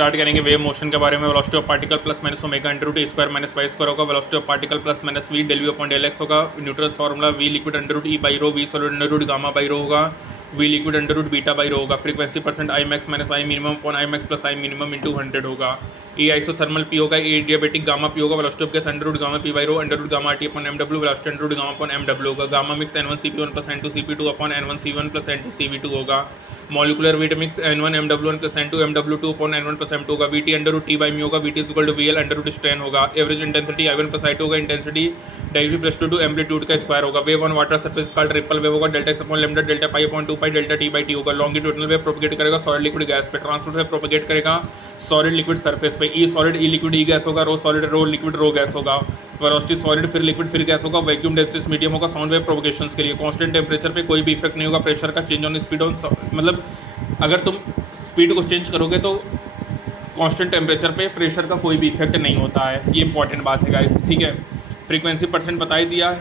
Start करेंगे wave motion के बारे में। Velocity of particle plus minus omega under root E square minus y square होगा। Velocity of particle plus minus v del u upon del x होगा। Newton's formula v liquid under root E by rho, v solid under root gamma by rho होगा, v liquid under root beta by rho होगा। Frequency percent I max minus I minimum upon I max plus I minimum into 100 होगा। E isothermal P होगा, E adiabatic gamma P होगा। Velocity of gas under root gamma P by rho under root gamma T upon M W. Velocity under root gamma upon M W होगा। Gamma mix N1 CP1 plus N2 CP2 upon N1 C1 plus N2 CV2 होगा। Molecular weight mix N1 MW1 plus N2 MW2 upon N1 plus M2 होगा। VT under root T by mu होगा। VT is equal to VL under root strain होगा। Average intensity I1 plus I2 होगा। Intensity delta plus two amplitude का square होगा। Wave on water surface called ripple wave होगा। Delta x upon lambda delta pi upon 2 pi delta T by T होगा। Longitudinal wave propagate करेगा solid liquid gas पे। Transport wave propagate करेगा solid liquid surface पे। E solid E liquid E gas होगा। Rho solid rho liquid रो gas होगा। Velocity solid फिर liquid फिर gas होगा। वैक्यूम डेंसिस मीडियम होगा। साउंड वेव प्रोपगेशंस के लिए कांस्टेंट टेम्परेचर पे कोई भी इफेक्ट नहीं होगा। प्रेशर का चेंज ऑन स्पीड ऑन मतलब अगर तुम स्पीड को चेंज करोगे तो कांस्टेंट टेम्परेचर पे प्रेशर का कोई भी इफेक्ट नहीं होता है। ये इंपॉर्टेंट बात है गाइस, ठीक है। फ्रीक्वेंसी परसेंट बता ही दिया,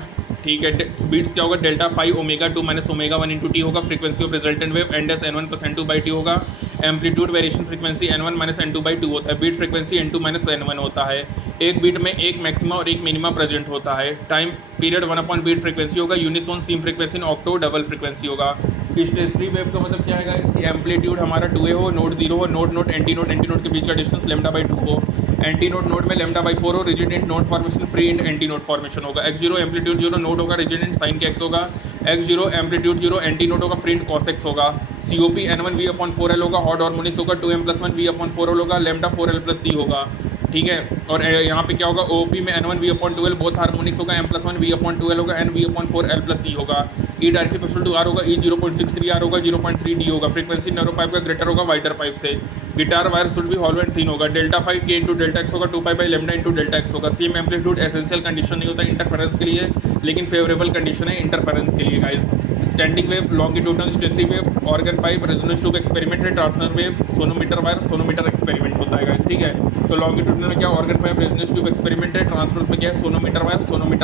ठीक है। बीट्स क्या होगा, delta phi omega 2 minus omega 1 into T होगा। Frequency of resultant wave N S N1 plus N2 by T होगा। Amplitude variation frequency N1 minus N2 by 2 होता है। Beat frequency N2 minus N1 होता है। एक beat में एक maxima और एक मिनिमा प्रेजेंट होता है। Time period 1 upon beat frequency होगा। Unison same frequency in octave double frequency होगा। स्टेशनरी वेव का मतलब क्या है गाइस, एम्पलीट्यूड हमारा 2a हो, नोड 0 हो, नोड एंटी नोड के बीच का डिस्टेंस लेमडा बाई 2 हो। एंटी नोड में लेमडा बाई 4 हो। Rigid int node formation, free int anti node formation होगा। x0 एम्पलीट्यूड 0 नोड होगा। रिजिड इंट साइन के x होगा। x0 एम्पलीट्यूड 0 एंटी नोड होगा। फ्री इंट cos x होगा। COP N1 V अपॉन 4L होगा। हॉट हार्मोनिक्स होगा 2m प्लस 1 V अपॉन 4L होगा। लेमडा 4L प्लस D होगा, ठीक है। और यहाँ पे क्या होगा, OP में N1 V upon 2L both harmonics होगा। M plus 1 V upon 2L होगा। N V अपॉन 4L प्लस C होगा। E directly proportional to R होगा। E 0.63 R होगा। 0.3 D होगा। फ्रीक्वेंसी नैरो पाइप का ग्रेटर होगा वाइडर पाइप से। गिटार वायर शुड भी हॉलो एंड थिन होगा। Delta 5 K into delta x होगा। 2 pi by lambda into delta x होगा। सेम एम्पलीट्यूड एसेंशियल कंडीशन नहीं होता इंटरफेरेंस के लिए, लेकिन फेवरेबल कंडीशन है इंटरफेरेंस के लिए guys. Standing wave, longitudinal stationary wave, organ pipe, resonance tube experiment है। Transfer wave, sonometer wire, sonometer experiment होता है गाइस, ठीक है। तो लॉन्गिट्यूडनल में क्या, organ pipe, resonance tube experiment है। ट्रांसफर्स में क्या है, सोनोमीटर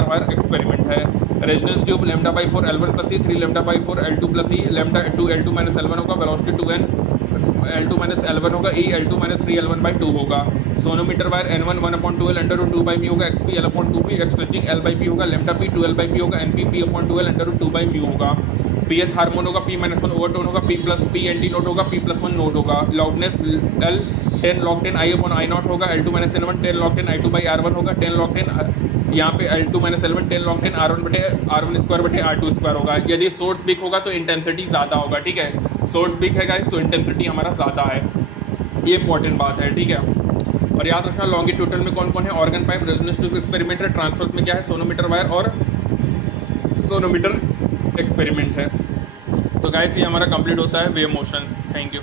वायर एक्सपेरिमेंट है। Resonance tube lambda by 4 L1 plus E, 3 lambda by 4 L2 plus E, lambda 2 L2 minus L1 होगा। Velocity 2n L2 minus L1 होगा। ई L2 minus 3 L1 by 2 होगा। Sonometer wire N1 1 upon 2L under root 2 by mu होगा। XP L अपॉन 2P, x touching L by P होगा। Lambda P 2L by P होगा। NP P upon 2L under root 2 by mu होगा। Pth harmonic होगा। P minus 1 overtone होगा। P plus P antinode होगा। P plus 1 node होगा। Loudness L 10 log 10 I upon I not होगा। L2 minus N1 10 log 10 I2 by R1 होगा। 10 log 10 यहाँ पे L2 minus L1 10 log 10 R1 बटे R1 square बटे R2 square होगा। यदि सोर्स बिग होगा तो इंटेंसिटी ज़्यादा होगा, ठीक है। सोर्स बिग है गाइस तो इंटेंसिटी हमारा ज़्यादा है, ये इंपॉर्टेंट बात है, ठीक है। और याद रखना लॉन्गिट्यूडनल में कौन कौन है, organ pipe, resonance tube experiment है। ट्रांसफर्स में क्या है, सोनोमीटर वायर और सोनोमीटर एक्सपेरिमेंट है। तो गाइस ये हमारा कंप्लीट होता है वेव मोशन। Thank you.